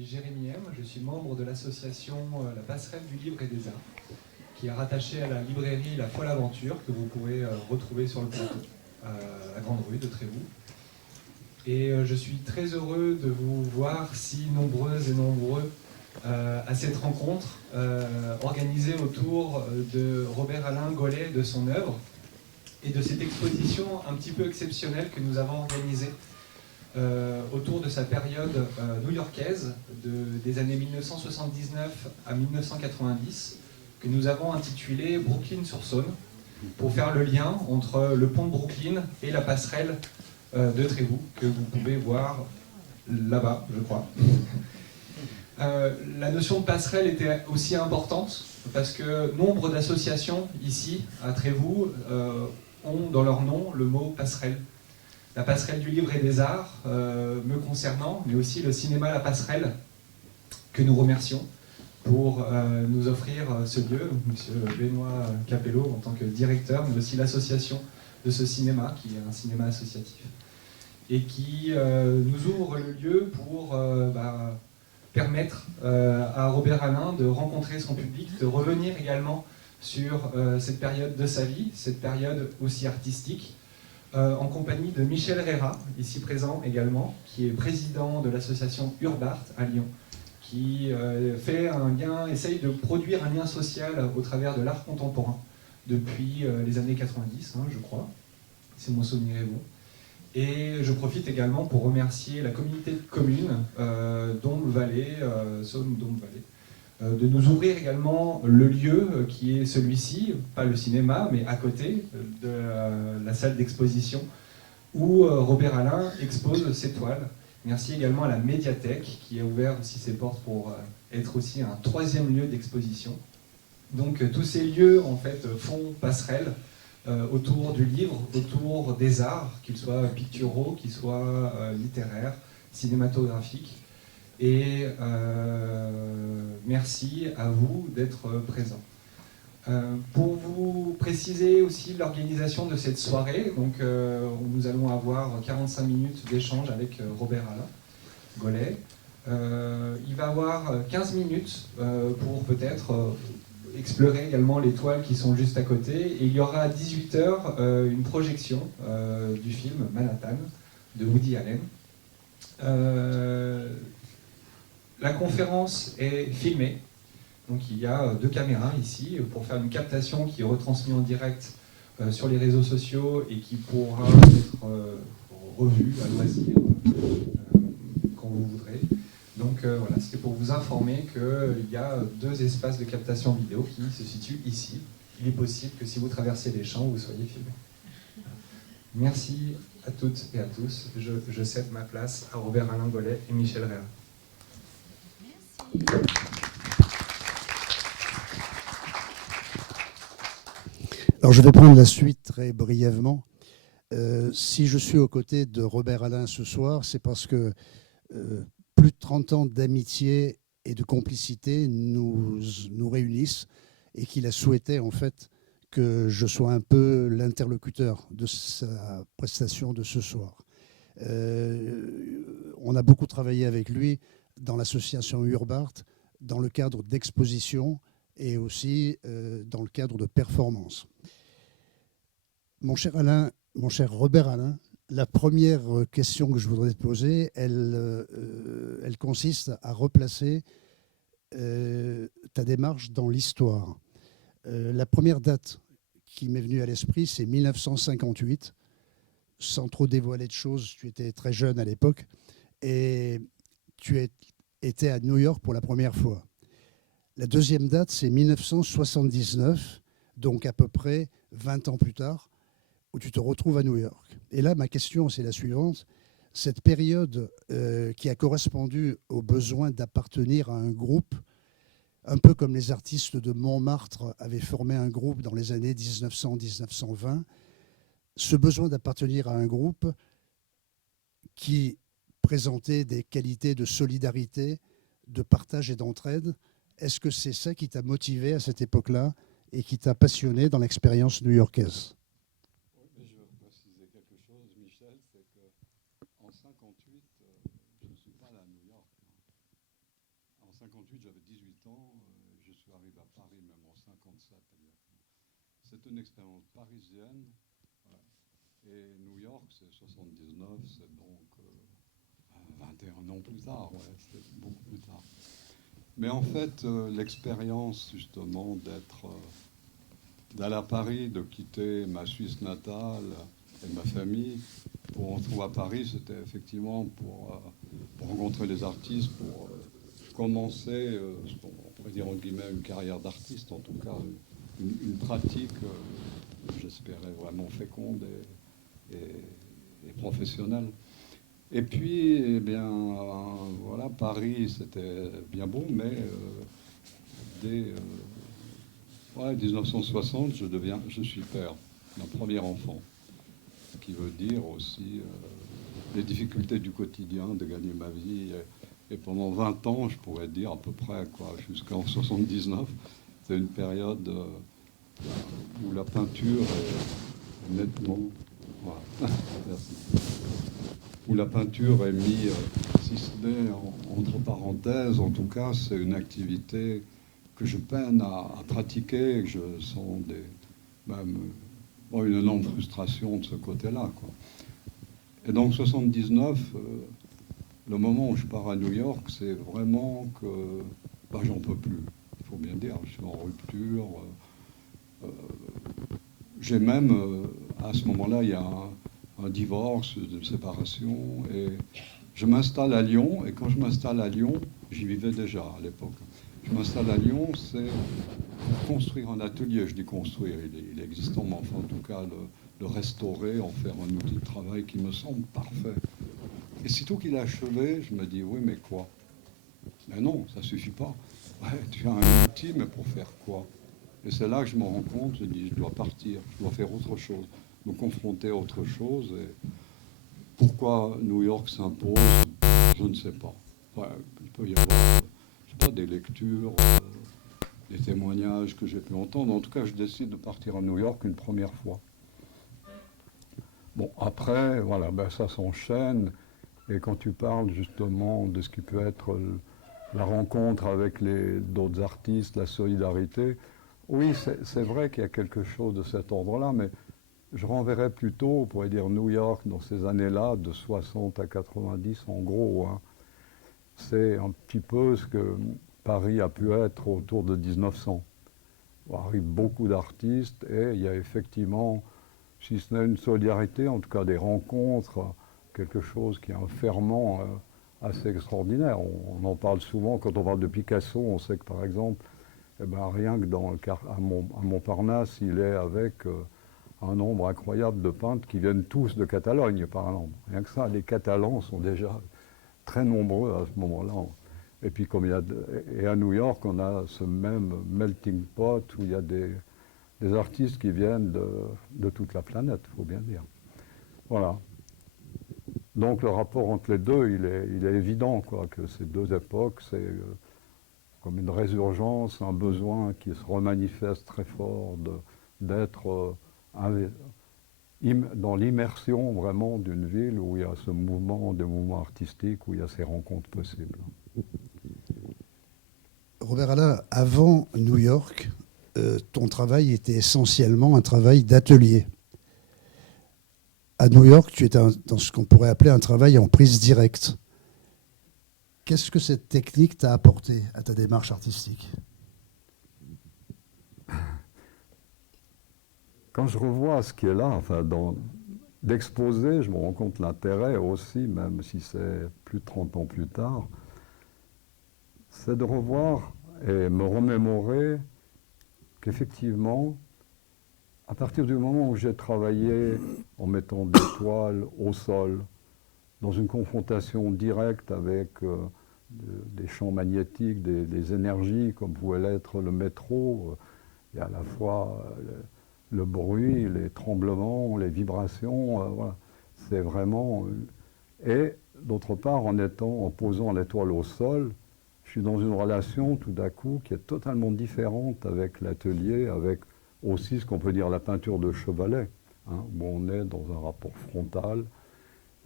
suis Jérémy M, je suis membre de l'association La Passerelle du Livre et des Arts, qui est rattachée à la librairie La Folle Aventure, que vous pourrez retrouver sur le plateau, à la Grande Rue de Trévoux. Et je suis très heureux de vous voir si nombreuses et nombreux à cette rencontre organisée autour de Robert Alain Gollet, de son œuvre, et de cette exposition un petit peu exceptionnelle que nous avons organisée autour de sa période new-yorkaise des années 1979 à 1990, que nous avons intitulée Brooklyn-sur-Saône, pour faire le lien entre le pont de Brooklyn et la passerelle de Trévoux, que vous pouvez voir là-bas, je crois. La notion de passerelle était aussi importante parce que nombre d'associations ici, à Trévoux, ont dans leur nom le mot passerelle. La passerelle du livre et des arts, me concernant, mais aussi le cinéma La Passerelle, que nous remercions pour nous offrir ce lieu, monsieur Benoît Capello en tant que directeur, mais aussi l'association de ce cinéma, qui est un cinéma associatif, et qui nous ouvre le lieu pour permettre à Robert Alain de rencontrer son public, de revenir également sur cette période de sa vie, cette période aussi artistique, en compagnie de Michel Reyrat, ici présent également, qui est président de l'association Urbart à Lyon, qui fait un lien, essaye de produire un lien social au travers de l'art contemporain depuis les années 90, je crois, si mon souvenir est bon. Et je profite également pour remercier la communauté de communes Dombes-Vallée, Saône-Dombes-Vallée, de nous ouvrir également le lieu qui est celui-ci, pas le cinéma, mais à côté de la salle d'exposition où Robert Alain expose ses toiles. Merci également à la médiathèque qui a ouvert aussi ses portes pour être aussi un troisième lieu d'exposition. Donc tous ces lieux en fait font passerelle autour du livre, autour des arts, qu'ils soient picturaux, qu'ils soient littéraires, cinématographiques. Et merci à vous d'être présents. Pour vous préciser aussi l'organisation de cette soirée, donc, nous allons avoir 45 minutes d'échange avec Robert Alain Gollet. Il va avoir 15 minutes pour peut-être explorer également les toiles qui sont juste à côté. Et il y aura à 18h une projection du film Manhattan de Woody Allen. La conférence est filmée, donc il y a 2 caméras ici pour faire une captation qui est retransmise en direct sur les réseaux sociaux et qui pourra être revue à loisir quand vous voudrez. Donc voilà, c'était pour vous informer qu'il y a 2 espaces de captation vidéo qui se situent ici. Il est possible que si vous traversez les champs, vous soyez filmé. Merci à toutes et à tous. Je cède ma place à Robert Alain Gollet et Michel Reyrat. Alors je vais prendre la suite très brièvement. Si je suis aux côtés de Robert Alain ce soir, c'est parce que plus de 30 ans d'amitié et de complicité nous réunissent et qu'il a souhaité en fait que je sois un peu l'interlocuteur de sa prestation de ce soir. On a beaucoup travaillé avec lui dans l'association Urbart, dans le cadre d'expositions et aussi dans le cadre de performances. Mon cher Robert Alain, la première question que je voudrais te poser, elle consiste à replacer ta démarche dans l'histoire. La première date qui m'est venue à l'esprit, c'est 1958. Sans trop dévoiler de choses, tu étais très jeune à l'époque et tu étais à New York pour la première fois. La deuxième date, c'est 1979, donc à peu près 20 ans plus tard, où tu te retrouves à New York. Et là, ma question, c'est la suivante. Cette période qui a correspondu au besoin d'appartenir à un groupe, un peu comme les artistes de Montmartre avaient formé un groupe dans les années 1900-1920, ce besoin d'appartenir à un groupe qui présentait des qualités de solidarité, de partage et d'entraide, est-ce que c'est ça qui t'a motivé à cette époque-là et qui t'a passionné dans l'expérience new-yorkaise ? Oui, je veux préciser quelque chose, Michel, c'est qu'en 1958, je ne suis pas allé à New York. 1958, j'avais 18 ans, je suis arrivé à Paris même en 57 exactement. C'est une expérience parisienne, voilà. Et New York c'est 79, c'est donc 21 ans plus tard, ouais, c'est beaucoup plus tard. Mais en fait, l'expérience justement d'aller à Paris, de quitter ma Suisse natale et ma famille pour retrouver à Paris, c'était effectivement pour rencontrer les artistes, pour commencer, ce qu'on pourrait dire en guillemets, une carrière d'artiste, en tout cas une pratique, j'espérais vraiment féconde et professionnelle. Et puis, eh bien, voilà, Paris, c'était bien beau, mais dès ouais, 1960, je suis père d'un premier enfant, ce qui veut dire aussi les difficultés du quotidien, de gagner ma vie. Et pendant 20 ans, je pourrais dire à peu près, quoi, jusqu'en 79, c'est une période où la peinture est nettement... Voilà. Merci. Où la peinture est mise, si ce n'est entre parenthèses, en tout cas, c'est une activité que je peine à pratiquer, et que je sens même, une énorme frustration de ce côté-là, quoi. Et donc 79, le moment où je pars à New York, c'est vraiment que j'en peux plus, il faut bien dire, je suis en rupture. J'ai même, à ce moment-là, il y a un divorce, une séparation, et je m'installe à Lyon, et quand je m'installe à Lyon, j'y vivais déjà à l'époque, je m'installe à Lyon, c'est pour construire un atelier, je dis construire, il est existant, mais enfin en tout cas le restaurer, en faire un outil de travail qui me semble parfait. Et sitôt qu'il a achevé, je me dis, oui mais quoi? Mais non, ça suffit pas. Ouais, tu as un outil, mais pour faire quoi? Et c'est là que je me rends compte, je dis, je dois partir, je dois faire autre chose, me confronter à autre chose. Et pourquoi New York s'impose, je ne sais pas. Ouais, il peut y avoir, je sais pas, des lectures, des témoignages que j'ai pu entendre. En tout cas, je décide de partir à New York une première fois. Bon, après, voilà, ça s'enchaîne. Et quand tu parles justement de ce qui peut être la rencontre avec d'autres artistes, la solidarité, oui, c'est vrai qu'il y a quelque chose de cet ordre-là, mais je renverrais plutôt, on pourrait dire New York, dans ces années-là, de 60 à 90 en gros. Hein. C'est un petit peu ce que Paris a pu être autour de 1900. Il arrive beaucoup d'artistes et il y a effectivement, si ce n'est une solidarité, en tout cas des rencontres, quelque chose qui est un ferment assez extraordinaire. On en parle souvent, quand on parle de Picasso, on sait que par exemple, rien que à Montparnasse, il est avec un nombre incroyable de peintres qui viennent tous de Catalogne, par exemple. Rien que ça, les Catalans sont déjà très nombreux à ce moment-là. Et puis et à New York, on a ce même melting pot où il y a des artistes qui viennent de toute la planète, il faut bien dire. Voilà. Donc le rapport entre les deux, il est évident, quoi, que ces deux époques, c'est comme une résurgence, un besoin qui se remanifeste très fort d'être dans l'immersion vraiment d'une ville où il y a ce mouvement, des mouvements artistiques, où il y a ces rencontres possibles. Robert Alain, avant New York, ton travail était essentiellement un travail d'atelier. À New York, tu étais dans ce qu'on pourrait appeler un travail en prise directe. Qu'est-ce que cette technique t'a apporté à ta démarche artistique? Quand je revois ce qui est là, enfin, d'exposer, je me rends compte l'intérêt aussi, même si c'est plus de 30 ans plus tard, c'est de revoir et me remémorer qu'effectivement, à partir du moment où j'ai travaillé en mettant des toiles au sol, dans une confrontation directe avec des champs magnétiques, des énergies, comme pouvait l'être le métro, il y a à la fois le bruit, les tremblements, les vibrations, voilà. C'est vraiment... Et d'autre part, en posant l'étoile au sol, je suis dans une relation tout à coup qui est totalement différente avec l'atelier, avec aussi ce qu'on peut dire la peinture de chevalet, hein, où on est dans un rapport frontal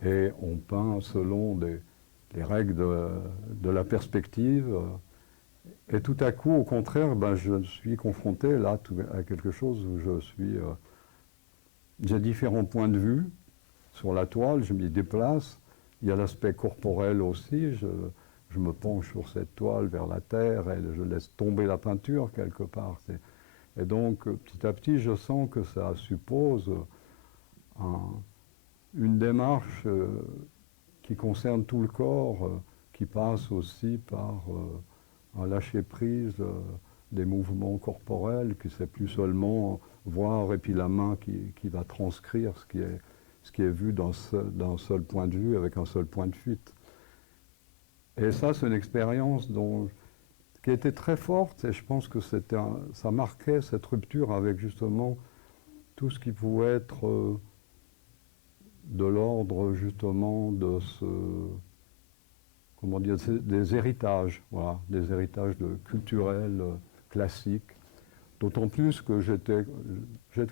et on peint selon les règles de la perspective Et tout à coup, au contraire, ben, je suis confronté là à quelque chose où j'ai différents points de vue sur la toile, je m'y déplace. Il y a l'aspect corporel aussi, je me penche sur cette toile vers la terre et je laisse tomber la peinture quelque part. Et donc, petit à petit, je sens que ça suppose une démarche qui concerne tout le corps, qui passe aussi par un lâcher-prise des mouvements corporels, que c'est plus seulement voir et puis la main qui va transcrire ce qui est vu d'un seul point de vue avec un seul point de fuite. Et ça, c'est une expérience qui était très forte et je pense que ça marquait cette rupture avec justement tout ce qui pouvait être de l'ordre justement de comment dire, des héritages, voilà, des héritages culturels classiques. D'autant plus que j'étais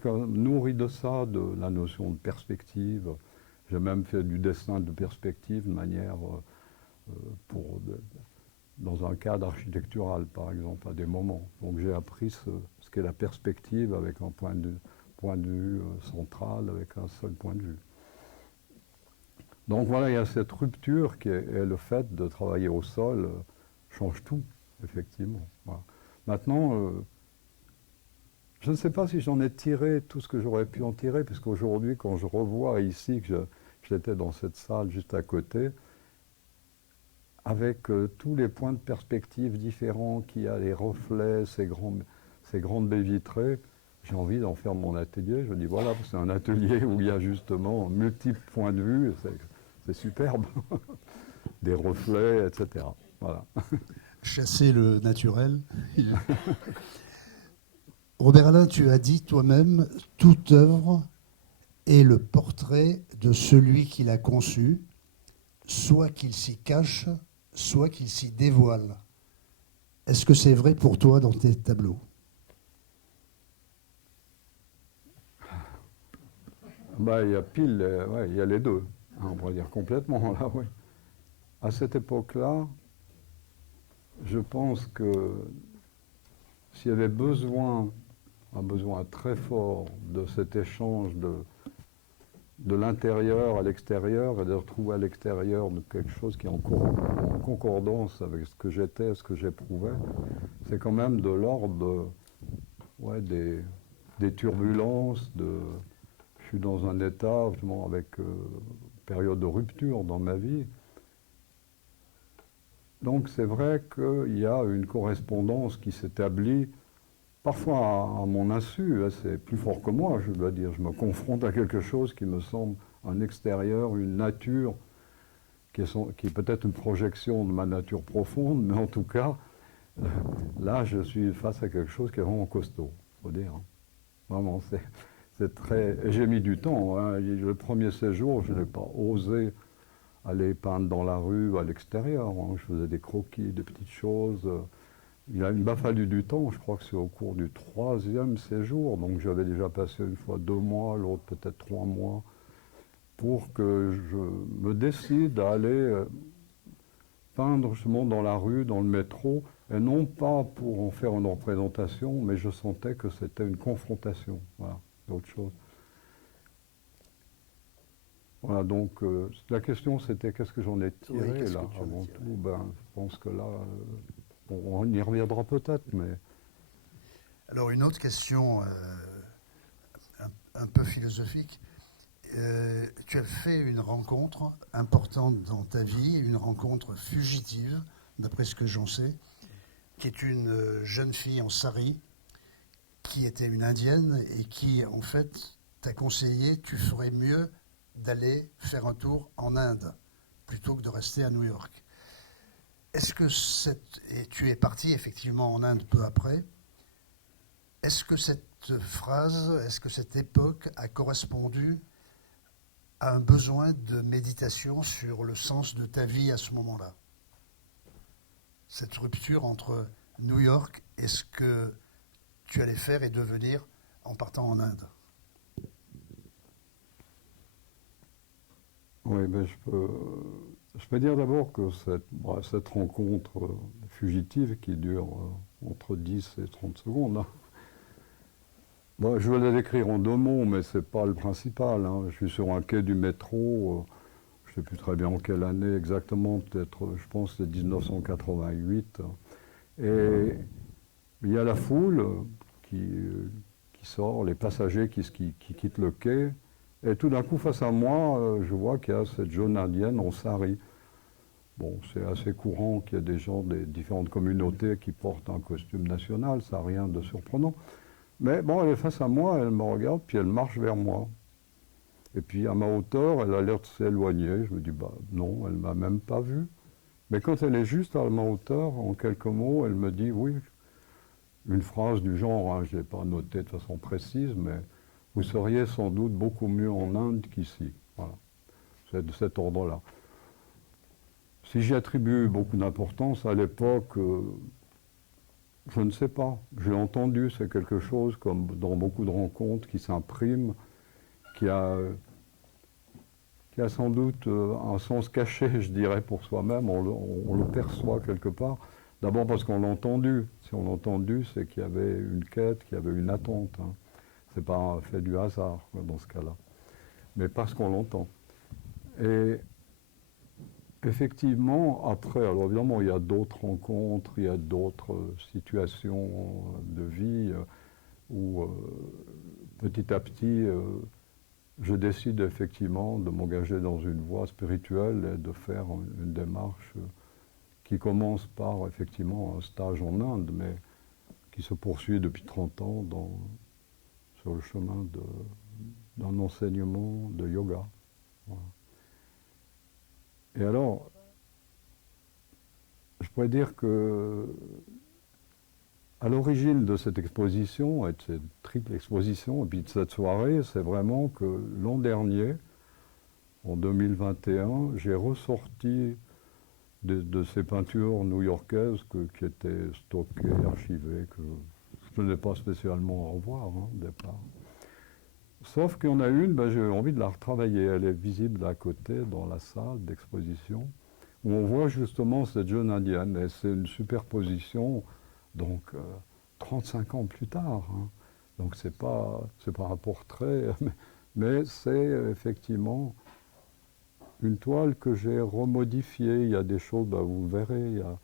quand même nourri de ça, de la notion de perspective. J'ai même fait du dessin de perspective de manière dans un cadre architectural, par exemple, à des moments. Donc j'ai appris ce qu'est la perspective avec un point de vue central, avec un seul point de vue. Donc voilà, il y a cette rupture et le fait de travailler au sol change tout, effectivement. Voilà. Maintenant, je ne sais pas si j'en ai tiré tout ce que j'aurais pu en tirer, puisqu'aujourd'hui, quand je revois ici que j'étais dans cette salle juste à côté, avec tous les points de perspective différents qu'il y a, les reflets, ces grandes baies vitrées, j'ai envie d'en faire mon atelier. Je dis voilà, c'est un atelier où il y a justement multiples points de vue, c'est superbe, des reflets, etc. Voilà. Chasser le naturel. Robert Alain, tu as dit toi-même, toute œuvre est le portrait de celui qui l'a conçue, soit qu'il s'y cache, soit qu'il s'y dévoile. Est-ce que c'est vrai pour toi dans tes tableaux? Bah, il y a pile, ouais, il y a les deux, hein, on pourrait dire complètement là, oui. À cette époque-là, je pense que s'il y avait un besoin très fort de cet échange de l'intérieur à l'extérieur et de retrouver à l'extérieur de quelque chose qui est en concordance avec ce que j'étais, ce que j'éprouvais, c'est quand même de l'ordre des turbulences, je suis dans un état justement avec période de rupture dans ma vie. Donc c'est vrai qu'il y a une correspondance qui s'établit, parfois à mon insu, c'est plus fort que moi, je dois dire. Je me confronte à quelque chose qui me semble un extérieur, une nature, qui est peut-être une projection de ma nature profonde, mais en tout cas, là je suis face à quelque chose qui est vraiment costaud, il faut dire. Vraiment, c'est très... Et j'ai mis du temps, hein. Le premier séjour, je n'ai pas osé aller peindre dans la rue, à l'extérieur. Hein. Je faisais des croquis, des petites choses. Il m'a fallu du temps, je crois que c'est au cours du 3e séjour, donc j'avais déjà passé une fois 2 mois, l'autre peut-être 3 mois, pour que je me décide à aller peindre justement dans la rue, dans le métro, et non pas pour en faire une représentation, mais je sentais que c'était une confrontation, voilà, c'est autre chose. Voilà, donc la question c'était qu'est-ce que j'en ai tiré oui, là, avant tout, ben, je pense que là, on y reviendra peut-être, mais... Alors une autre question un peu philosophique. Tu as fait une rencontre importante dans ta vie, une rencontre fugitive, d'après ce que j'en sais, qui est une jeune fille en sari, qui était une indienne et qui, en fait, t'a conseillé, tu ferais mieux d'aller faire un tour en Inde plutôt que de rester à New York. Est-ce que et tu es parti effectivement en Inde peu après, est-ce que cette phrase, est-ce que cette époque a correspondu à un besoin de méditation sur le sens de ta vie à ce moment-là? Cette rupture entre New York et ce que tu allais faire et devenir en partant en Inde. Oui, ben je peux... Je peux dire d'abord que cette rencontre fugitive qui dure entre 10 et 30 secondes, hein. Bon, je vais la décrire en 2 mots, mais ce n'est pas le principal, hein. Je suis sur un quai du métro, je ne sais plus très bien en quelle année exactement, peut-être, je pense que c'est 1988. Et il y a la foule qui sort, les passagers qui quittent le quai. Et tout d'un coup, face à moi, je vois qu'il y a cette jeune indienne en sari. Bon, c'est assez courant qu'il y ait des gens des différentes communautés qui portent un costume national, ça n'a rien de surprenant. Mais bon, elle est face à moi, elle me regarde, puis elle marche vers moi. Et puis à ma hauteur, elle a l'air de s'éloigner. Je me dis, bah non, elle ne m'a même pas vu. Mais quand elle est juste à ma hauteur, en quelques mots, elle me dit, oui, une phrase du genre, hein, je ne l'ai pas noté de façon précise, mais vous seriez sans doute beaucoup mieux en Inde qu'ici. Voilà. C'est de cet ordre-là. Si j'y attribue beaucoup d'importance, à l'époque, je ne sais pas. J'ai entendu, c'est quelque chose comme dans beaucoup de rencontres qui s'imprime, qui a sans doute un sens caché, je dirais, pour soi-même. On le perçoit quelque part. D'abord parce qu'on l'a entendu. Si on l'a entendu, c'est qu'il y avait une quête, qu'il y avait une attente, hein. Ce n'est pas un fait du hasard, dans ce cas-là. Mais parce qu'on l'entend. Et effectivement, après, alors évidemment, il y a d'autres rencontres, il y a d'autres situations de vie où petit à petit, je décide effectivement de m'engager dans une voie spirituelle et de faire une démarche qui commence par effectivement un stage en Inde, mais qui se poursuit depuis 30 ans sur le chemin d'un enseignement de yoga. Voilà. Et alors, je pourrais dire que à l'origine de cette exposition, et de cette triple exposition, et puis de cette soirée, c'est vraiment que l'an dernier, en 2021, j'ai ressorti de ces peintures new-yorkaises qui étaient stockées, archivées, que je ne tenais pas spécialement à revoir, hein, au départ. Sauf qu'il y en a une, j'ai envie de la retravailler. Elle est visible à côté dans la salle d'exposition, où on voit justement cette jeune indienne. Et c'est une superposition, donc 35 ans plus tard, hein. Donc c'est pas un portrait, mais c'est effectivement une toile que j'ai remodifiée. Il y a des choses, vous verrez, il y a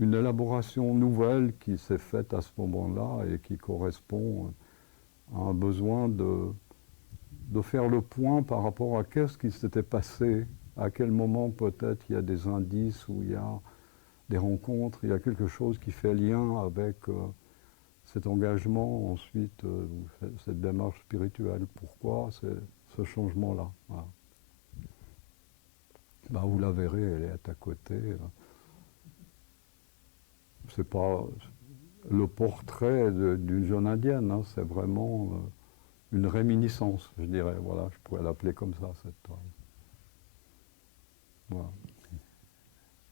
une élaboration nouvelle qui s'est faite à ce moment-là et qui correspond à un besoin de faire le point par rapport à qu'est-ce qui s'était passé, à quel moment peut-être il y a des indices où il y a des rencontres, il y a quelque chose qui fait lien avec cet engagement, ensuite cette démarche spirituelle. Pourquoi ce changement-là? Voilà. Vous la verrez, elle est à côté. C'est pas le portrait d'une jeune indienne, hein, c'est vraiment une réminiscence, je dirais. Voilà, je pourrais l'appeler comme ça, cette toile. Voilà.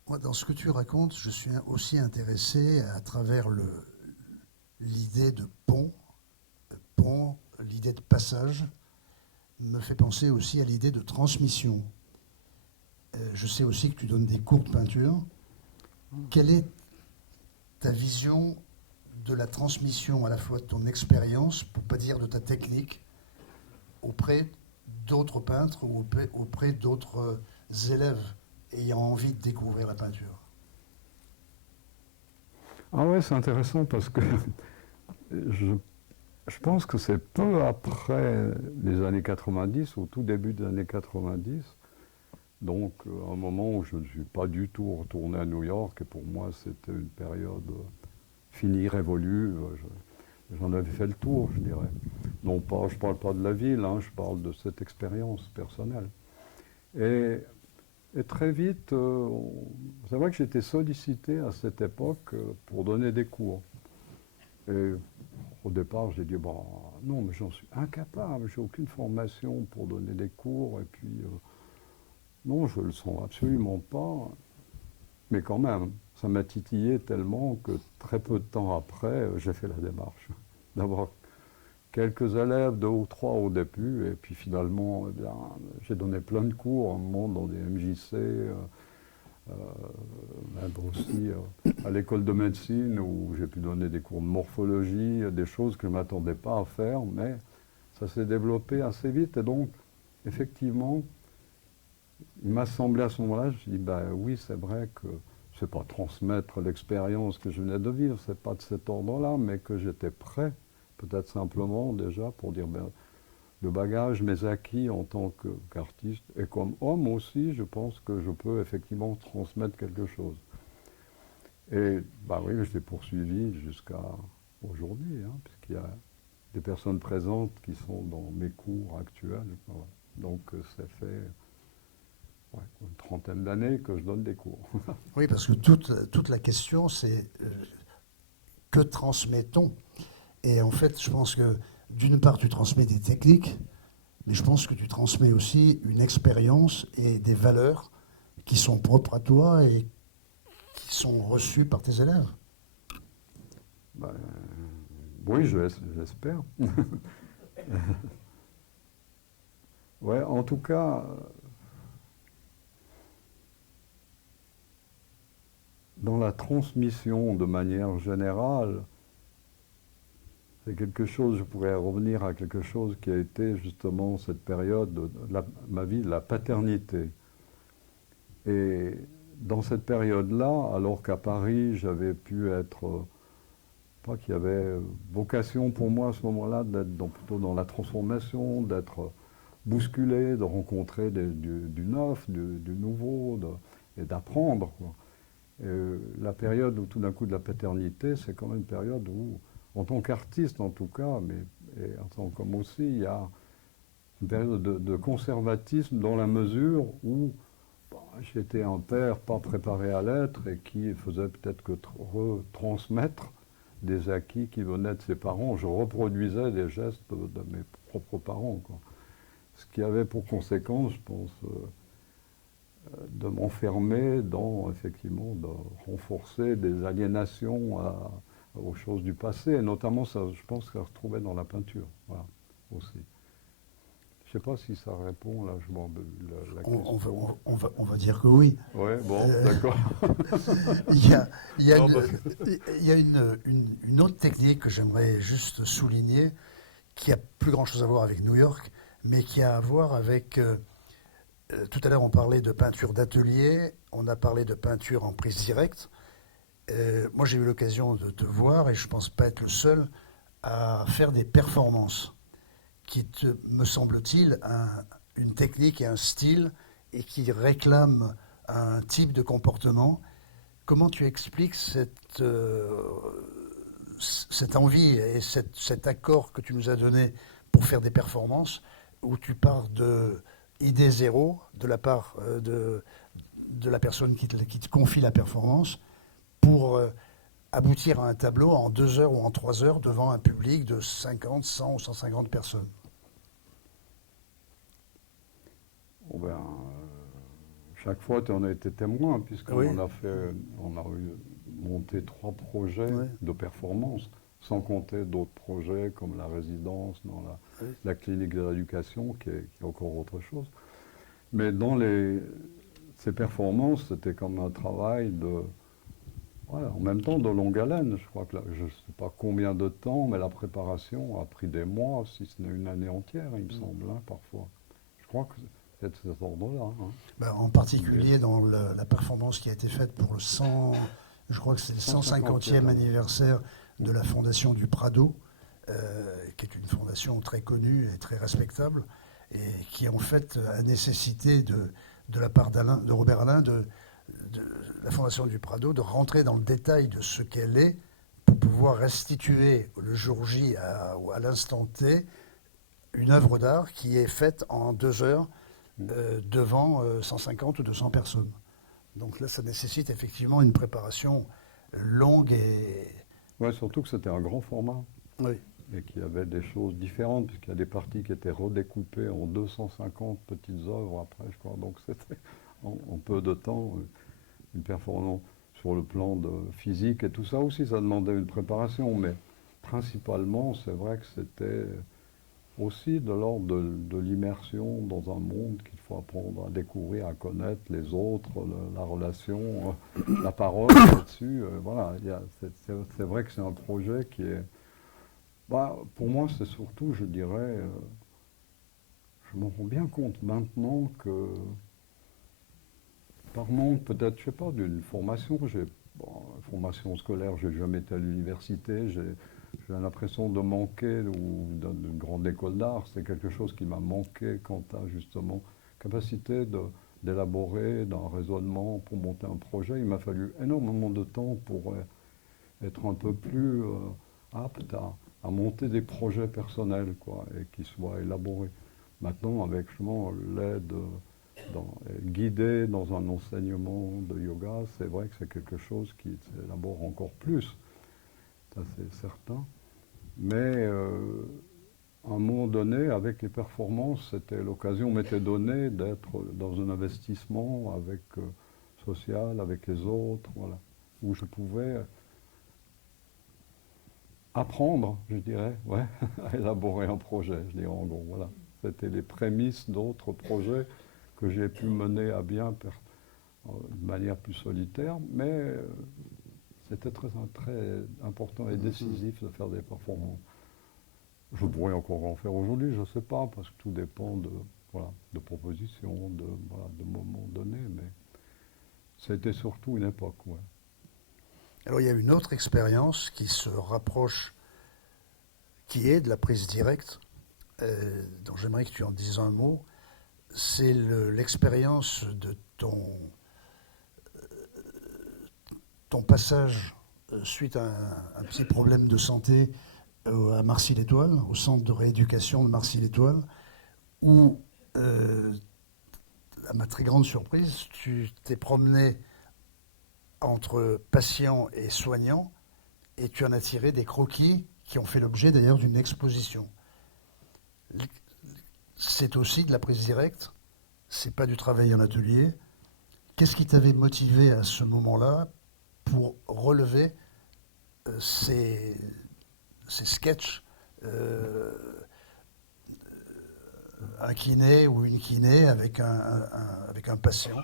Moi, dans ce que tu racontes, je suis aussi intéressé à travers l'idée de pont, l'idée de passage, me fait penser aussi à l'idée de transmission. Je sais aussi que tu donnes des cours de peinture. Quelle est ta vision de la transmission, à la fois de ton expérience, pour ne pas dire de ta technique, auprès d'autres peintres ou auprès d'autres élèves ayant envie de découvrir la peinture? Ah ouais, c'est intéressant parce que je pense que c'est peu après les années 90, au tout début des années 90, donc un moment où je ne suis pas du tout retourné à New York, et pour moi c'était une période finie, révolue. J'en avais fait le tour, je dirais. Non pas, je ne parle pas de la ville, hein, je parle de cette expérience personnelle. Et très vite, c'est vrai que j'étais sollicité à cette époque pour donner des cours. Et au départ, j'ai dit, non, mais j'en suis incapable, j'ai aucune formation pour donner des cours, et puis, non, je ne le sens absolument pas. Mais quand même, ça m'a titillé tellement que très peu de temps après, j'ai fait la démarche d'avoir quelques élèves, 2 ou 3 au début, et puis finalement, eh bien, j'ai donné plein de cours, un moment dans des MJC, même aussi à l'école de médecine, où j'ai pu donner des cours de morphologie, des choses que je ne m'attendais pas à faire, mais ça s'est développé assez vite, et donc, effectivement, il m'a semblé à ce moment-là, je me dis, ben oui, c'est vrai que c'est pas transmettre l'expérience que je venais de vivre, c'est pas de cet ordre-là, mais que j'étais prêt, peut-être simplement déjà, pour dire, ben, le bagage, mes acquis en tant qu'artiste, et comme homme aussi, je pense que je peux effectivement transmettre quelque chose. Et bah oui, je l'ai poursuivi jusqu'à aujourd'hui, hein, puisqu'il y a des personnes présentes qui sont dans mes cours actuels. Voilà. Donc ça fait une trentaine d'années que je donne des cours. Oui, parce que toute la question, c'est que transmet-on? Et en fait, je pense que d'une part, tu transmets des techniques, mais je pense que tu transmets aussi une expérience et des valeurs qui sont propres à toi et qui sont reçues par tes élèves. Ben, oui, j'espère. Ouais, en tout cas, dans la transmission de manière générale, c'est quelque chose, je pourrais revenir à quelque chose qui a été justement cette période de ma vie, la paternité. Et dans cette période-là, alors qu'à Paris, j'avais pu être, pas qu'il y avait vocation pour moi à ce moment-là d'être plutôt dans la transformation, d'être bousculé, de rencontrer du neuf, du nouveau, et d'apprendre, quoi. La période où tout d'un coup de la paternité, c'est quand même une période où, en tant qu'artiste en tout cas, mais et en tant qu'homme aussi, il y a une période de conservatisme dans la mesure où j'étais un père pas préparé à l'être et qui faisait peut-être que retransmettre des acquis qui venaient de ses parents. Je reproduisais des gestes de mes propres parents, quoi. Ce qui avait pour conséquence, je pense, de m'enfermer dans, effectivement, de renforcer des aliénations aux choses du passé, et notamment, ça, je pense, que ça se retrouvait dans la peinture, voilà, aussi. Je ne sais pas si ça répond, là, je m'en la question. On va dire que oui. Oui, bon, d'accord. Il y a, il y a Non, il y a une autre technique que j'aimerais juste souligner, qui a plus grand-chose à voir avec New York, mais qui a à voir avec... tout à l'heure, on parlait de peinture d'atelier, on a parlé de peinture en prise directe. Moi, j'ai eu l'occasion de te voir, et je ne pense pas être le seul, à faire des performances qui, me semble-t-il, une technique et un style, et qui réclament un type de comportement. Comment tu expliques cette envie et cet accord que tu nous as donné pour faire des performances, où tu pars de idée zéro de la part de la personne qui te confie la performance pour aboutir à un tableau en 2 heures ou en 3 heures devant un public de 50, 100 ou 150 personnes? Bon ben, chaque fois, tu en as été témoin, puisqu'on Oui. on a monté 3 projets Ouais. de performance, sans compter d'autres projets comme la résidence dans Oui. la clinique de l'éducation, qui est encore autre chose. Mais dans ces performances, c'était comme un travail voilà, en même temps de longue haleine. Je crois que je ne sais pas combien de temps, mais la préparation a pris des mois, si ce n'est une année entière, il me semble, hein, parfois. Je crois que c'est de cet ordre-là. Hein. Ben, en particulier dans la performance qui a été faite pour je crois que c'est le 150e anniversaire de la fondation du Prado, qui est une fondation très connue et très respectable, et qui en fait a nécessité de la part de Robert Alain, de la fondation du Prado, de rentrer dans le détail de ce qu'elle est pour pouvoir restituer le jour J à l'instant T une œuvre d'art qui est faite en 2 heures devant 150 ou 200 personnes. Donc là, ça nécessite effectivement une préparation longue et... Oui, surtout que c'était un grand format. Oui. Et qu'il y avait des choses différentes, puisqu'il y a des parties qui étaient redécoupées en 250 petites œuvres après, je crois. Donc c'était en peu de temps une performance sur le plan de physique, et tout ça aussi, ça demandait une préparation. Mais principalement, c'est vrai que c'était aussi de l'ordre de l'immersion dans un monde qu'il faut apprendre à découvrir, à connaître les autres, la relation, la parole là-dessus. Voilà, c'est vrai que c'est un projet qui est... Bah, pour moi, c'est surtout, je dirais, je m'en rends bien compte maintenant que par manque peut-être, je sais pas, d'une formation, formation scolaire, j'ai jamais été à l'université, j'ai l'impression de manquer ou d'une grande école d'art, c'est quelque chose qui m'a manqué quant à justement capacité d'élaborer d'un raisonnement pour monter un projet. Il m'a fallu énormément de temps pour être un peu plus apte à monter des projets personnels, quoi, et qui soient élaborés. Maintenant, avec justement l'aide guidé dans un enseignement de yoga, c'est vrai que c'est quelque chose qui s'élabore encore plus, ça c'est certain. Mais à un moment donné, avec les performances, l'occasion m'était donnée d'être dans un investissement avec, social, avec les autres, voilà, où je pouvais apprendre, je dirais, ouais, à élaborer un projet, je dirais en gros, voilà. C'était les prémices d'autres projets que j'ai pu mener à bien de manière plus solitaire, mais c'était très important et décisif de faire des performances. Je pourrais encore en faire aujourd'hui, je ne sais pas, parce que tout dépend de propositions, de moments donnés, mais c'était surtout une époque, ouais. Alors il y a une autre expérience qui se rapproche, qui est de la prise directe, dont j'aimerais que tu en dises un mot. C'est l'expérience de ton passage suite à un petit problème de santé à Marcy-l'Étoile, au centre de rééducation de Marcy-l'Étoile, où, à ma très grande surprise, tu t'es promené entre patients et soignants et tu en as tiré des croquis qui ont fait l'objet d'ailleurs d'une exposition. C'est aussi de la prise directe, c'est pas du travail en atelier. Qu'est-ce qui t'avait motivé à ce moment-là pour relever ces sketchs, un kiné ou une kiné avec un patient,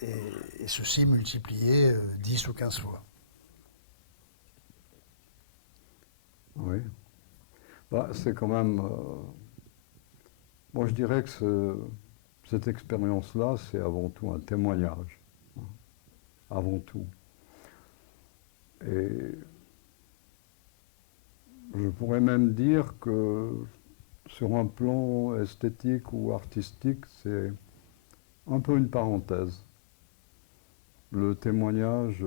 et ceci multiplié 10 ou 15 fois? Oui. Bah, c'est quand même... moi, je dirais que cette expérience-là, c'est avant tout un témoignage. Avant tout. Et je pourrais même dire que sur un plan esthétique ou artistique, c'est un peu une parenthèse. Le témoignage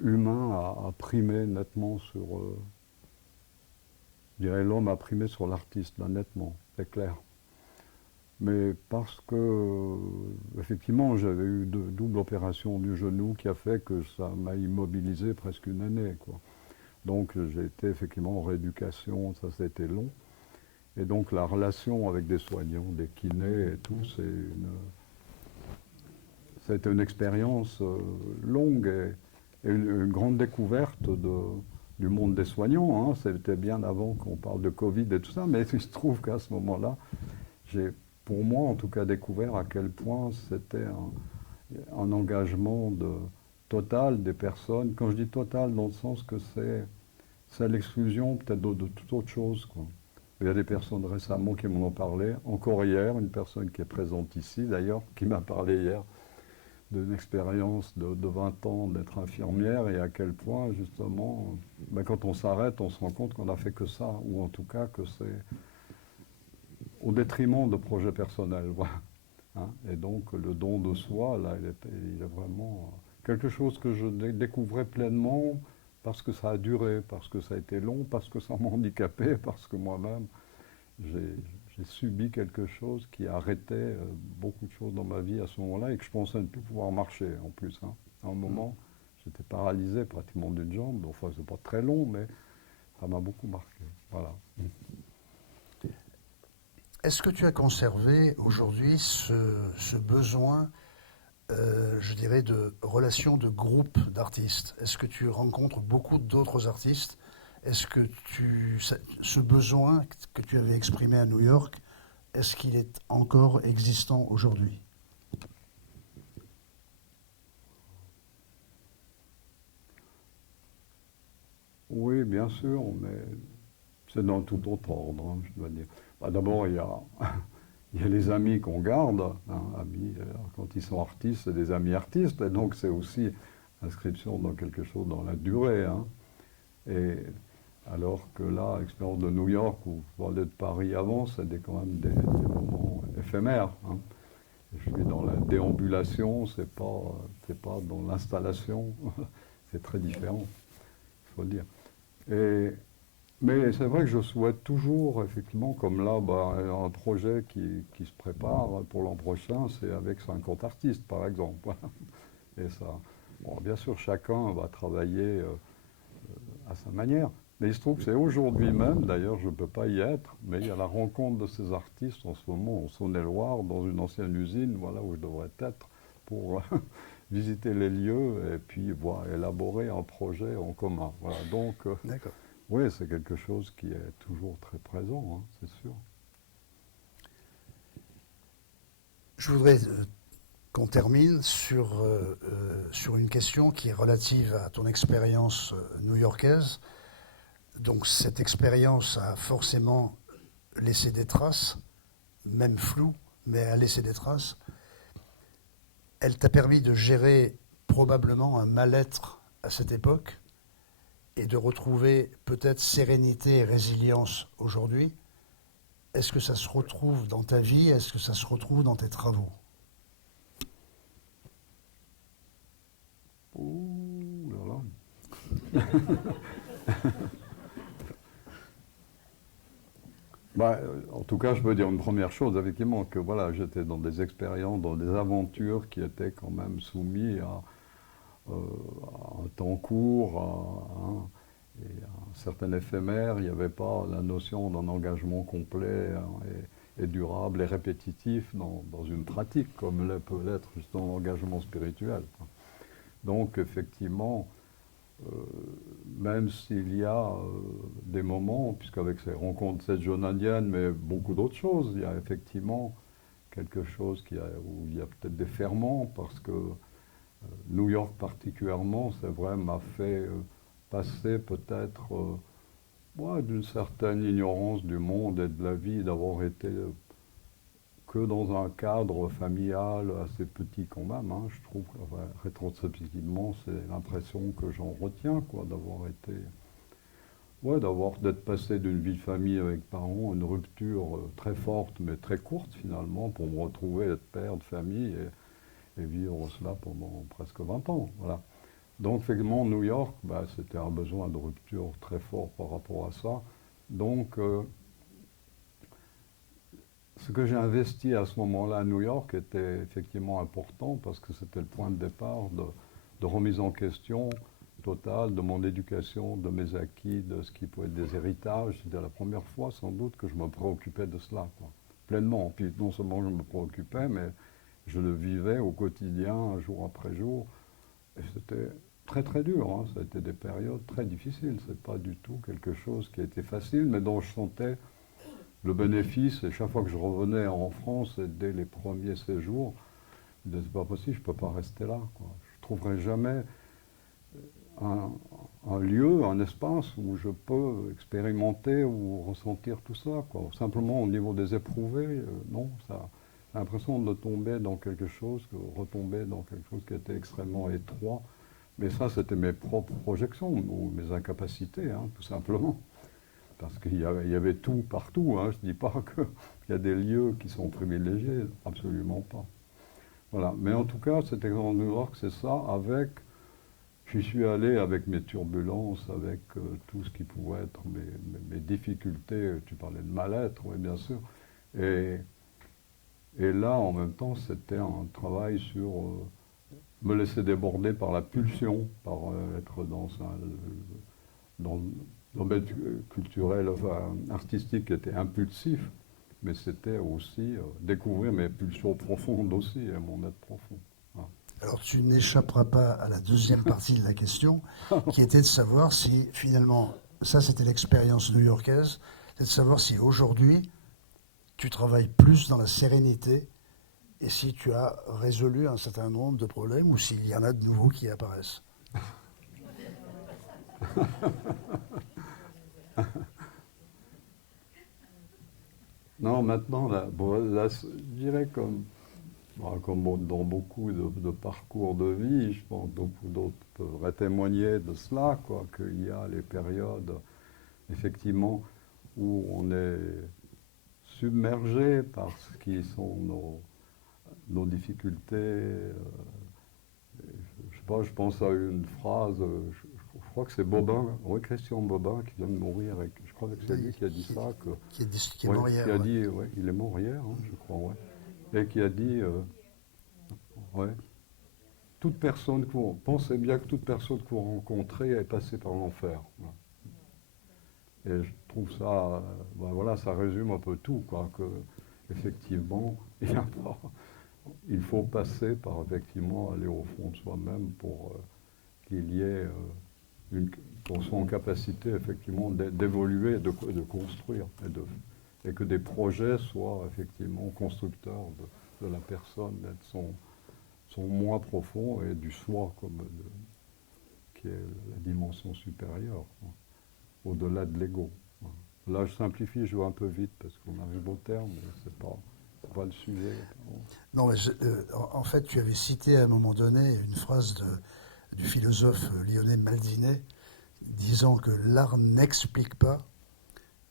humain a primé nettement sur... je dirais l'homme a primé sur l'artiste, là, nettement, c'est clair. Mais parce que, effectivement, j'avais eu double opération du genou qui a fait que ça m'a immobilisé presque une année, quoi. Donc j'ai été effectivement en rééducation, ça été long. Et donc la relation avec des soignants, des kinés et tout, ça a été une expérience longue et une grande découverte du monde des soignants, hein. C'était bien avant qu'on parle de Covid et tout ça, mais il se trouve qu'à ce moment-là, j'ai, pour moi en tout cas, découvert à quel point c'était un engagement total des personnes. Quand je dis total, dans le sens que c'est l'exclusion peut-être de toute autre chose, quoi. Il y a des personnes récemment qui m'en ont parlé, encore hier, une personne qui est présente ici d'ailleurs, qui m'a parlé hier d'une expérience de 20 ans d'être infirmière et à quel point justement, ben, quand on s'arrête, on se rend compte qu'on n'a fait que ça, ou en tout cas que c'est au détriment de projets personnels. Voilà. Hein, et donc le don de soi, là, il est vraiment quelque chose que je découvrais pleinement parce que ça a duré, parce que ça a été long, parce que ça m'a handicapé, parce que moi-même, j'ai subi quelque chose qui arrêtait beaucoup de choses dans ma vie à ce moment-là et que je pensais ne plus pouvoir marcher en plus. Hein. À un moment, j'étais paralysé pratiquement d'une jambe, enfin c'est pas très long, mais ça m'a beaucoup marqué. Voilà. Est-ce que tu as conservé aujourd'hui ce besoin je dirais, de relations de groupe d'artistes? Est-ce que tu rencontres beaucoup d'autres artistes? Est-ce que ce besoin que tu avais exprimé à New York, est-ce qu'il est encore existant aujourd'hui? Oui, bien sûr, mais c'est dans tout autre ordre, hein, je dois dire. Bah, d'abord, il y a les amis qu'on garde, hein, amis, quand ils sont artistes, c'est des amis artistes, et donc c'est aussi inscription dans quelque chose dans la durée. Hein. Et alors que là, l'expérience de New York, ou je parlais de Paris avant, c'était quand même des moments éphémères. Hein. Je suis dans la déambulation, c'est pas dans l'installation, c'est très différent, il faut le dire. Mais c'est vrai que je souhaite toujours, effectivement, comme là, bah, un projet qui se prépare pour l'an prochain, c'est avec 50 artistes, par exemple. Voilà. Et ça, bon, bien sûr, chacun va travailler à sa manière. Mais il se trouve que c'est aujourd'hui même, d'ailleurs, je ne peux pas y être, mais il y a la rencontre de ces artistes en ce moment, en Saône-et-Loire, dans une ancienne usine, voilà, où je devrais être, pour visiter les lieux et puis voir, élaborer un projet en commun. Voilà. Donc, D'accord. oui, c'est quelque chose qui est toujours très présent, hein, c'est sûr. Je voudrais qu'on termine sur une question qui est relative à ton expérience new-yorkaise. Donc cette expérience a forcément laissé des traces, même floues, mais a laissé des traces. Elle t'a permis de gérer probablement un mal-être à cette époque et de retrouver peut-être sérénité et résilience aujourd'hui. Est-ce que ça se retrouve dans ta vie? Est-ce que ça se retrouve dans tes travaux? Ouh là là. Bah, en tout cas, je peux dire une première chose, effectivement, que voilà, j'étais dans des expériences, dans des aventures qui étaient quand même soumises à un temps court, et à un certain éphémère. Il n'y avait pas la notion d'un engagement complet, hein, et durable et répétitif dans une pratique, comme peut l'être justement l'engagement spirituel. Donc, effectivement, euh, même s'il y a des moments, puisqu'avec ces rencontres, cette jeune indienne, mais beaucoup d'autres choses, il y a effectivement quelque chose où il y a peut-être des ferments, parce que New York particulièrement, c'est vrai, m'a fait passer peut-être ouais, d'une certaine ignorance du monde et de la vie, d'avoir été que dans un cadre familial assez petit quand même. Hein. Je trouve, enfin, rétrospectivement, c'est l'impression que j'en retiens, quoi, d'avoir été, ouais, d'être passé d'une vie de famille avec parents, une rupture très forte mais très courte finalement, pour me retrouver être père de famille et vivre cela pendant presque 20 ans. Voilà. Donc, effectivement, New York, bah, c'était un besoin de rupture très fort par rapport à ça. Donc, ce que j'ai investi à ce moment-là à New York était effectivement important parce que c'était le point de départ de remise en question totale de mon éducation, de mes acquis, de ce qui pouvait être des héritages. C'était la première fois sans doute que je me préoccupais de cela, quoi, pleinement. Puis non seulement je me préoccupais, mais je le vivais au quotidien, jour après jour. Et c'était très très dur, hein. Ça a été des périodes très difficiles. C'est pas du tout quelque chose qui a été facile, mais dont je sentais le bénéfice. Et chaque fois que je revenais en France, et dès les premiers séjours, je disais, c'est pas possible, je peux pas rester là, quoi. Je trouverai jamais un lieu, un espace où je peux expérimenter ou ressentir tout ça, quoi. Simplement au niveau des éprouvés, non, ça, j'ai l'impression de tomber dans quelque chose, de retomber dans quelque chose qui était extrêmement étroit. Mais ça, c'était mes propres projections ou mes incapacités, hein, tout simplement. Parce qu'il y avait tout partout, hein. Je ne dis pas qu'il y a des lieux qui sont privilégiés, absolument pas. Voilà. Mais en tout cas, cet exemple de New York, c'est ça, avec. J'y suis allé avec mes turbulences, avec tout ce qui pouvait être mes difficultés. Tu parlais de mal-être, oui, bien sûr. Et, et là, en même temps, c'était un travail sur me laisser déborder par la pulsion, par être dans le domaine culturel, enfin, artistique qui était impulsif, mais c'était aussi découvrir mes pulsions profondes aussi et mon être profond. Voilà. Alors tu n'échapperas pas à la deuxième partie de la question, qui était de savoir si finalement, ça c'était l'expérience new-yorkaise, c'est de savoir si aujourd'hui tu travailles plus dans la sérénité et si tu as résolu un certain nombre de problèmes ou s'il y en a de nouveaux qui apparaissent. Non, maintenant, là, je dirais comme dans beaucoup de parcours de vie, je pense que beaucoup d'autres peuvent témoigner de cela, quoi, qu'il y a les périodes, effectivement, où on est submergé par ce qui sont nos difficultés. Je sais pas, je pense à une phrase, je crois que c'est Bobin, oui, Christian Bobin, qui vient de mourir, et je crois que c'est lui qui a dit ça, Qui est mort hier. qui a dit, ouais, il est mort hier, hein, je crois, ouais, et qui a dit, ouais, toute personne pensez bien que toute personne que vous rencontrez est passée par l'enfer. Voilà. Et je trouve ça, ben voilà, ça résume un peu tout, quoi, que effectivement, il faut passer par effectivement aller au fond de soi-même pour qu'il y ait qu'on soit en capacité effectivement d'évoluer, de construire, et que des projets soient effectivement constructeurs de la personne, et de son moi profond et du soi qui est la dimension supérieure, quoi, au-delà de l'ego. Là, je simplifie, je vais un peu vite parce qu'on arrive au terme, mais c'est pas le sujet. Non, mais en fait, tu avais cité à un moment donné une phrase du philosophe lyonnais Maldinet disant que l'art n'explique pas.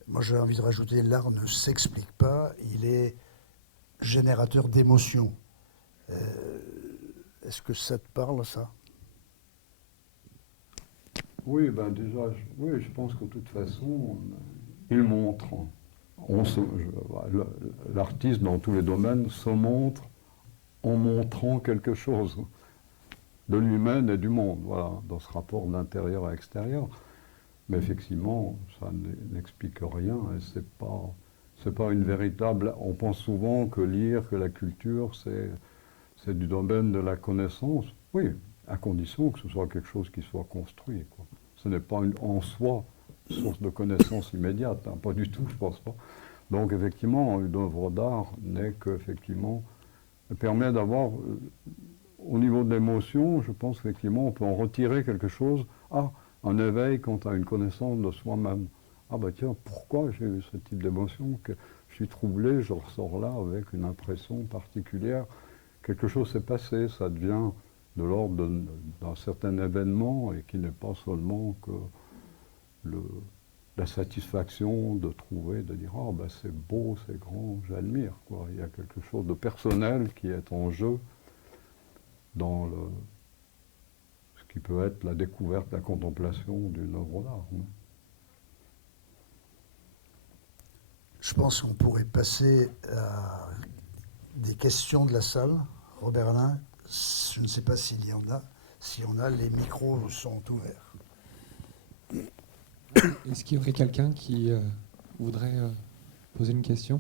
Moi, j'ai envie de rajouter l'art ne s'explique pas, il est générateur d'émotions. Est-ce que ça te parle, ça? Oui, ben déjà, oui, je pense que de toute façon, il montre. L'artiste, dans tous les domaines, se montre en montrant quelque chose de lui-même et du monde, voilà, dans ce rapport d'intérieur à extérieur. Mais effectivement, ça n'explique rien et c'est pas une véritable. On pense souvent que lire, que la culture, c'est du domaine de la connaissance. Oui, à condition que ce soit quelque chose qui soit construit, quoi. Ce n'est pas en soi source de connaissance immédiate, hein, pas du tout, je pense pas. Donc effectivement, une œuvre d'art n'est qu'effectivement permet d'avoir, au niveau de l'émotion, je pense effectivement, on peut en retirer quelque chose. Ah, un éveil quant à une connaissance de soi-même. Ah bah tiens, pourquoi j'ai eu ce type d'émotion, que je suis troublé, je ressors là avec une impression particulière. Quelque chose s'est passé, ça devient de l'ordre d'un certain événement et qui n'est pas seulement que la satisfaction de trouver, de dire ah ben c'est beau, c'est grand, j'admire, quoi. Il y a quelque chose de personnel qui est en jeu dans ce qui peut être la découverte, la contemplation d'une œuvre d'art. Hein. Je pense qu'on pourrait passer à des questions de la salle. Robert Alain, je ne sais pas s'il y en a. Si on a, les micros sont ouverts. Est-ce qu'il y aurait quelqu'un qui voudrait poser une question?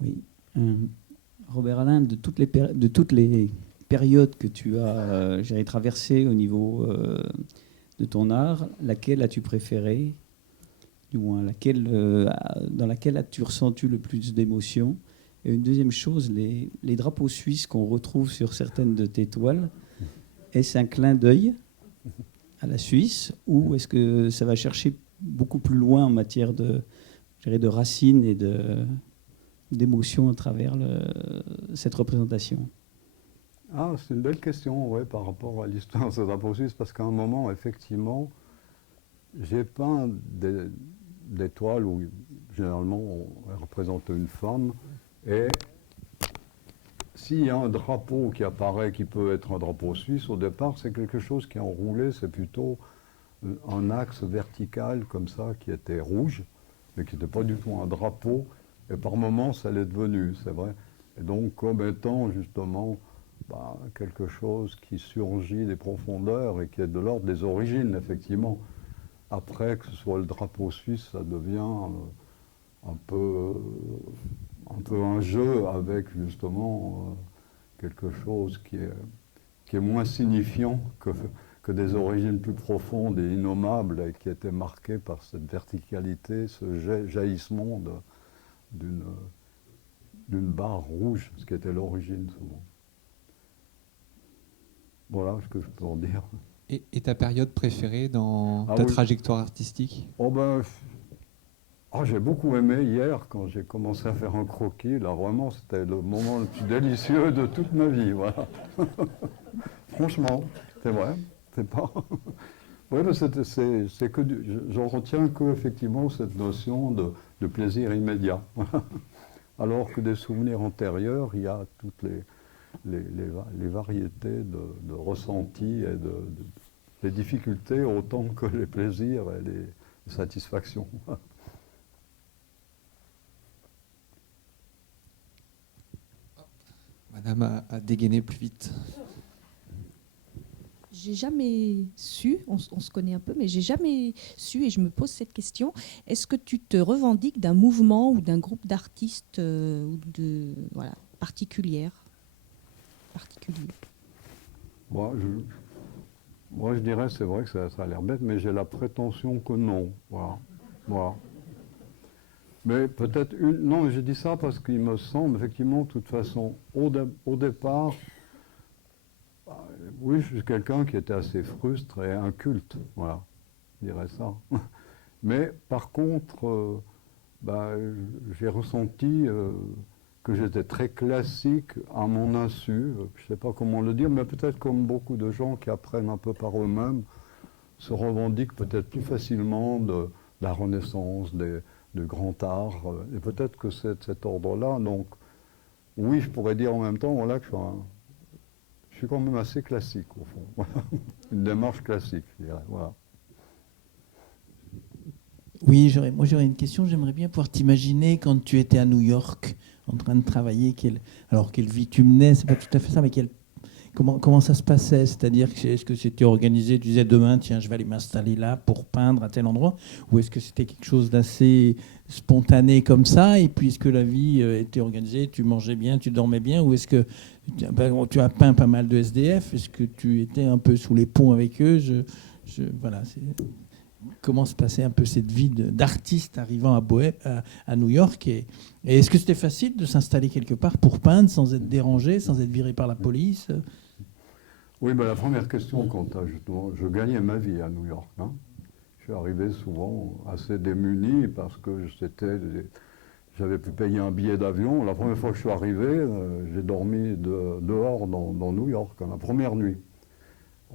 Oui. Robert Alain, de toutes les périodes que tu as traversées au niveau de ton art, laquelle as-tu préférée? Du moins, dans laquelle as-tu ressenti le plus d'émotions? Et une deuxième chose, les drapeaux suisses qu'on retrouve sur certaines de tes toiles, est-ce un clin d'œil à la Suisse ou est-ce que ça va chercher beaucoup plus loin en matière de racines et d'émotions à travers cette représentation? Ah, c'est une belle question, ouais, par rapport à l'histoire de ce drapeau suisse, parce qu'à un moment, effectivement, j'ai peint des toiles où, généralement, on représente une femme, et s'il y a un drapeau qui apparaît, qui peut être un drapeau suisse, au départ, c'est quelque chose qui est enroulé, c'est plutôt un axe vertical, comme ça, qui était rouge, mais qui n'était pas du tout un drapeau, et par moments, ça l'est devenu, c'est vrai. Et donc, comme étant, justement, quelque chose qui surgit des profondeurs et qui est de l'ordre des origines, effectivement. Après, que ce soit le drapeau suisse, ça devient un peu un jeu avec justement quelque chose qui est moins signifiant que des origines plus profondes et innommables et qui étaient marquées par cette verticalité, ce jaillissement d'une barre rouge, ce qui était l'origine souvent. Voilà ce que je peux en dire. Et ta période préférée dans Ah ta oui. trajectoire artistique? Oh ben, j'ai beaucoup aimé hier quand j'ai commencé à faire un croquis. Là, vraiment, c'était le moment le plus délicieux de toute ma vie. Voilà. Franchement, c'est vrai. C'est pas. Oui, mais c'est que j'en retiens que effectivement cette notion de plaisir immédiat. Alors que des souvenirs antérieurs, il y a toutes les variétés de ressentis et les difficultés autant que les plaisirs et les satisfactions. Madame a dégainé plus vite. J'ai jamais su, on se connaît un peu, mais j'ai jamais su, et je me pose cette question, est-ce que tu te revendiques d'un mouvement ou d'un groupe d'artistes ou particulier? Moi, je dirais, c'est vrai que ça a l'air bête, mais j'ai la prétention que non. Voilà. Mais peut-être non, j'ai dit ça parce qu'il me semble, effectivement, de toute façon, au départ, oui, je suis quelqu'un qui était assez frustre et inculte, voilà, je dirais ça. Mais par contre, j'ai ressenti que j'étais très classique à mon insu, je ne sais pas comment le dire, mais peut-être comme beaucoup de gens qui apprennent un peu par eux-mêmes, se revendiquent peut-être plus facilement de la Renaissance, de grand art, et peut-être que c'est de cet ordre-là. Donc, oui, je pourrais dire en même temps, voilà, que je suis quand même assez classique, au fond. Une démarche classique, je dirais, voilà. Oui, moi j'aurais une question. J'aimerais bien pouvoir t'imaginer quand tu étais à New York en train de travailler. Quelle vie tu menais, c'est pas tout à fait ça, mais comment ça se passait? C'est-à-dire, est-ce que c'était organisé, tu disais demain, tiens, je vais aller m'installer là pour peindre à tel endroit? Ou est-ce que c'était quelque chose d'assez spontané comme ça? Et puis, est-ce que la vie était organisée, tu mangeais bien, tu dormais bien? Ou est-ce que tu as peint pas mal de SDF? Est-ce que tu étais un peu sous les ponts avec eux? Voilà, comment se passait un peu cette vie d'artiste arrivant à New York et est-ce que c'était facile de s'installer quelque part pour peindre sans être dérangé, sans être viré par la police? Oui, la première question, je gagnais ma vie à New York. Hein. Je suis arrivé souvent assez démuni parce que j'avais pu payer un billet d'avion. La première fois que je suis arrivé, j'ai dormi dehors dans New York, la première nuit.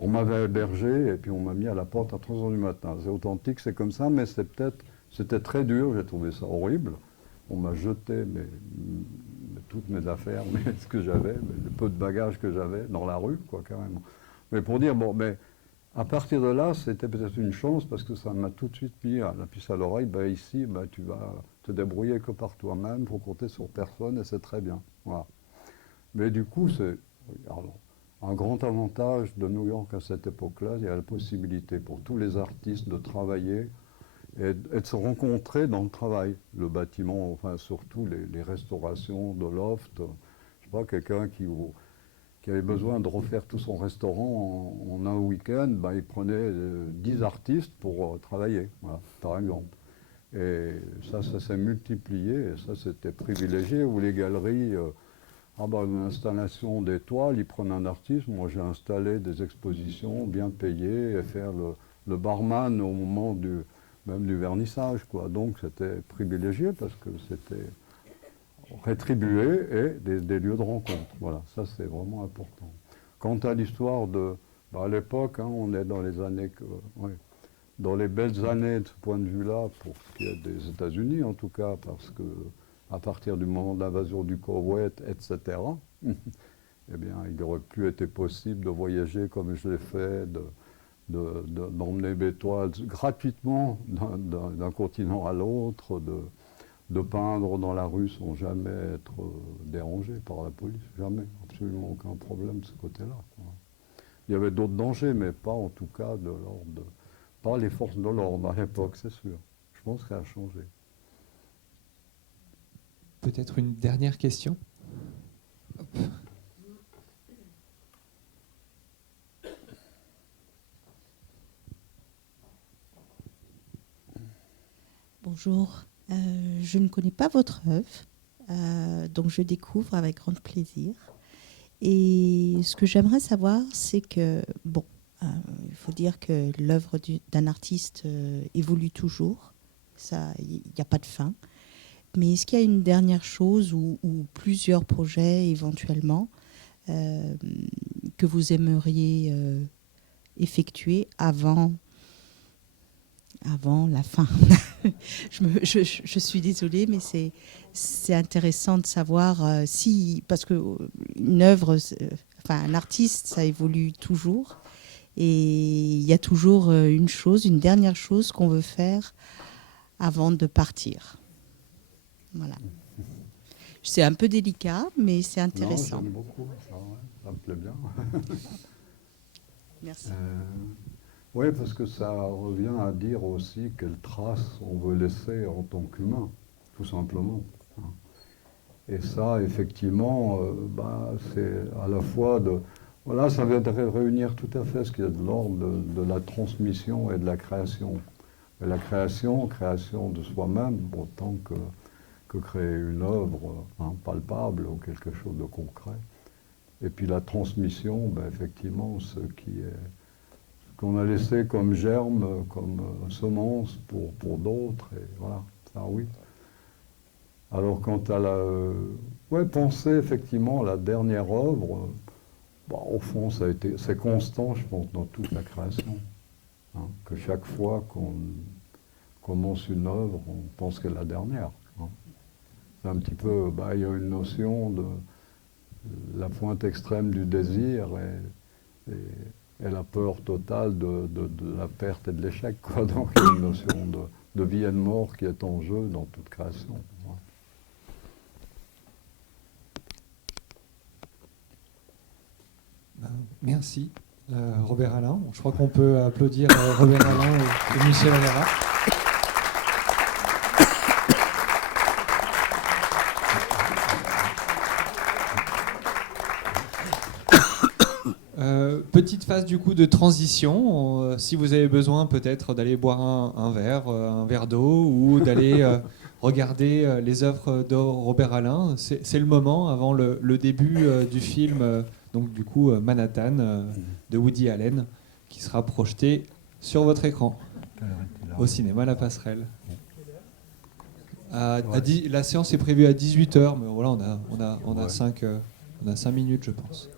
On m'avait hébergé et puis on m'a mis à la porte à 3 h du matin. C'est authentique, c'est comme ça, mais c'était très dur, j'ai trouvé ça horrible. On m'a jeté toutes mes affaires, ce que j'avais, le peu de bagages que j'avais dans la rue, quoi, carrément. Mais pour dire, mais à partir de là, c'était peut-être une chance parce que ça m'a tout de suite mis la puce à l'oreille, ici, tu vas te débrouiller que par toi-même, pour compter sur personne et c'est très bien. Voilà. Mais du coup, un grand avantage de New York à cette époque-là, il y a la possibilité pour tous les artistes de travailler et de se rencontrer dans le travail. Le bâtiment, enfin surtout les restaurations de loft. Je ne sais pas, quelqu'un qui avait besoin de refaire tout son restaurant en un week-end, il prenait 10 artistes pour travailler, voilà, par exemple. Et ça s'est multiplié, et ça c'était privilégié, où les galeries... une installation d'étoiles, ils prennent un artiste. Moi, j'ai installé des expositions bien payées et faire le barman au moment même du vernissage, quoi. Donc, c'était privilégié parce que c'était rétribué et des lieux de rencontre. Voilà, ça, c'est vraiment important. Quant à l'histoire à l'époque, on est dans les années... dans les belles années de ce point de vue-là, pour ce qui est des États-Unis, en tout cas, parce que à partir du moment de l'invasion du Koweït, etc., eh bien, il aurait plus été possible de voyager comme je l'ai fait, d'emmener mes toiles gratuitement d'un continent à l'autre, de peindre dans la rue sans jamais être dérangé par la police. Jamais, absolument aucun problème de ce côté-là. Il y avait d'autres dangers, mais pas en tout cas de l'ordre, pas les forces de l'ordre à l'époque, c'est sûr. Je pense que ça a changé. Peut-être une dernière question. Hop. Bonjour, je ne connais pas votre œuvre, donc je découvre avec grand plaisir. Et ce que j'aimerais savoir, c'est que, bon, il faut dire que l'œuvre d'un artiste évolue toujours, ça, il n'y a pas de fin. Mais est-ce qu'il y a une dernière chose ou plusieurs projets éventuellement que vous aimeriez effectuer avant la fin? Je suis désolée, mais c'est intéressant de savoir si, parce que une œuvre, un artiste, ça évolue toujours, et il y a toujours une dernière chose qu'on veut faire avant de partir. Voilà. C'est un peu délicat, mais c'est intéressant. Non, j'aime beaucoup ça, ouais. Ça me plaît bien. Merci. Oui, parce que ça revient à dire aussi quelle trace on veut laisser en tant qu'humain, tout simplement. Et ça, effectivement, c'est à la fois de... Voilà, ça vient de réunir tout à fait ce qui est de l'ordre de la transmission et de la création. Et la création de soi-même, autant que créer une œuvre palpable ou quelque chose de concret. Et puis la transmission, effectivement, ce qu'on a laissé comme germe, comme semence pour d'autres, et voilà, ça oui. Alors quant à penser effectivement à la dernière œuvre, au fond c'est constant, je pense, dans toute la création. Que chaque fois qu'on commence une œuvre, on pense qu'elle est la dernière. C'est un petit peu, il y a une notion de la pointe extrême du désir et la peur totale de la perte et de l'échec. Donc il y a une notion de vie et de mort qui est en jeu dans toute création. Merci, Robert Alain. Je crois qu'on peut applaudir Robert Alain et Michel Alara. Petite phase du coup de transition. Si vous avez besoin peut-être d'aller boire un verre d'eau ou d'aller regarder les œuvres de Robert Alain, c'est le moment avant le début du film, donc du coup Manhattan de Woody Allen, qui sera projeté sur votre écran au cinéma La Passerelle. La séance est prévue à 18h, mais voilà, on a 5 minutes, je pense.